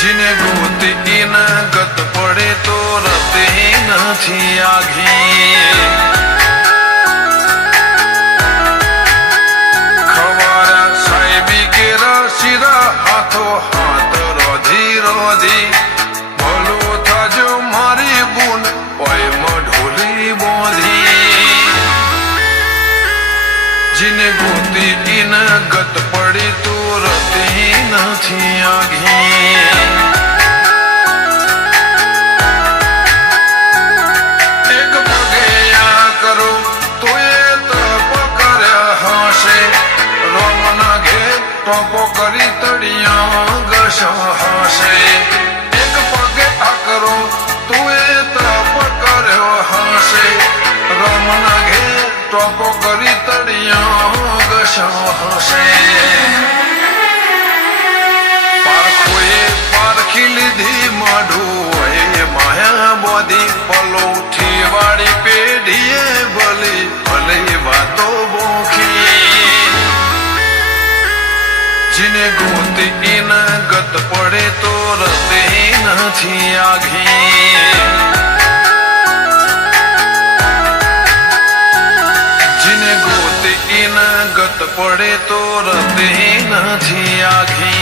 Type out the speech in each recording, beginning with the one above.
जिने गोती इन गत पड़े तो रते નથી आघी खवारा साहेबी के रसीरा हाथो हाथ रोधी रोधी भलो था जो मारी बून ओय मढोली बोधी जिने गोती इन गत पड़ी तो रते નથી आघी टोपो करी तड़िया घसे एक पगे आ करो तुए तप करो हसे रमना घे टोपो करी तड़िया घसे पारखोए पारखी लीधी माढू माया बोधी पलोठी वाड़ी पेढ़ीए भले भले वातो बोखी जिने गोती इन गत पड़े तो रते નથી आघी जिने गोती इन गत पड़े तो रते નથી आघी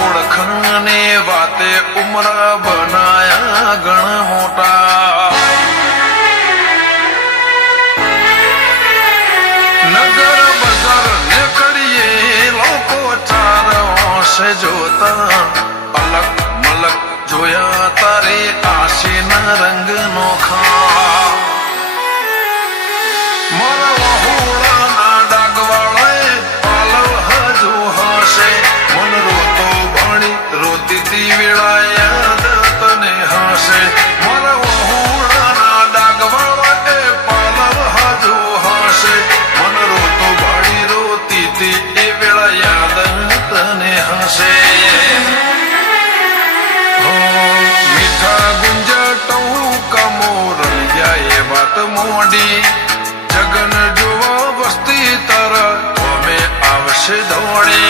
ओळखने वाते उमर बनाया गण मोटा नगर बजार निकड़िए लोको चारों से जोता अलग मलक जोया तारे आशीन रंग नोखा मरवहुड़ा ना डागवाड़े पालव हजू हसे मन रोतो भणी रोती ती वेळा याद तने हसे मरवहुड़ा ना डागवाड़े पालव हजू हसे मन रोतो भणी रोती ती ए वेळा याद तने हसे मीठा गुंजटो कमोर जाए बात मोडी जगन जोवा वस्ती तारा तोमे आवश्य दौड़ी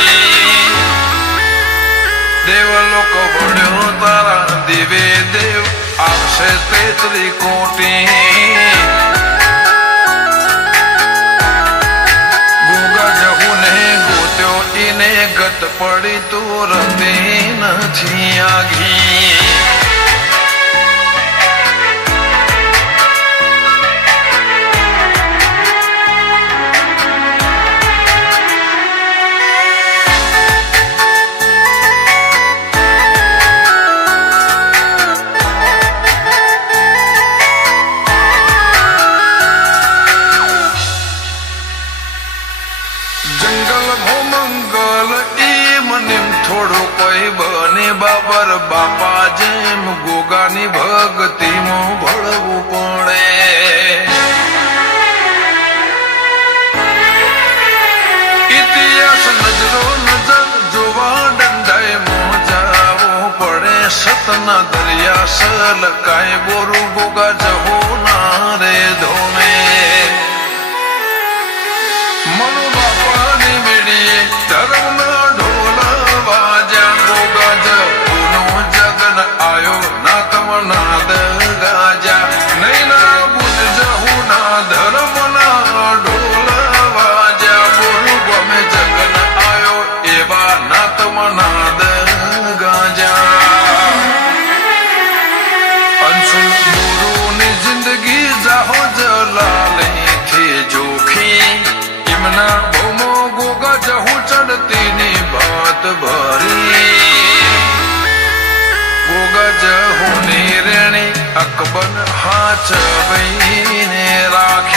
देवलोक बढ़्यो तारा दिवे देव आवश्य तेतरी कोटी गोगा जहू ने गोत्यो इने गत पड़ी तो रते નથી आघी जंगल भो मंगल ई मनिम थोड़ो कोई बने बाबर बापा जेम गोगानी भगती मो भड़वू पड़े इतिहास नजरो नजर जोवा डंडाए मोजावो पड़े सतना दरिया सलकाए बोरू गोगा जहो नारे धोमे मनु धर्म ढोल वाजा गोगा जनो जगन आयो ना तम नाद गाजा नैना बुझ जहू ना धर्म ना ढोल वाजा बोलू गमे जगन आयो एवा ना तम नाद गाजा अंशुल गुरु ने जिंदगी जाहो जलाले थे जोखी इमना भोमो गोगा जहू चढ़ती नी बात भरी गोगा जहू ने रेणी अकबर हाथ ने राखी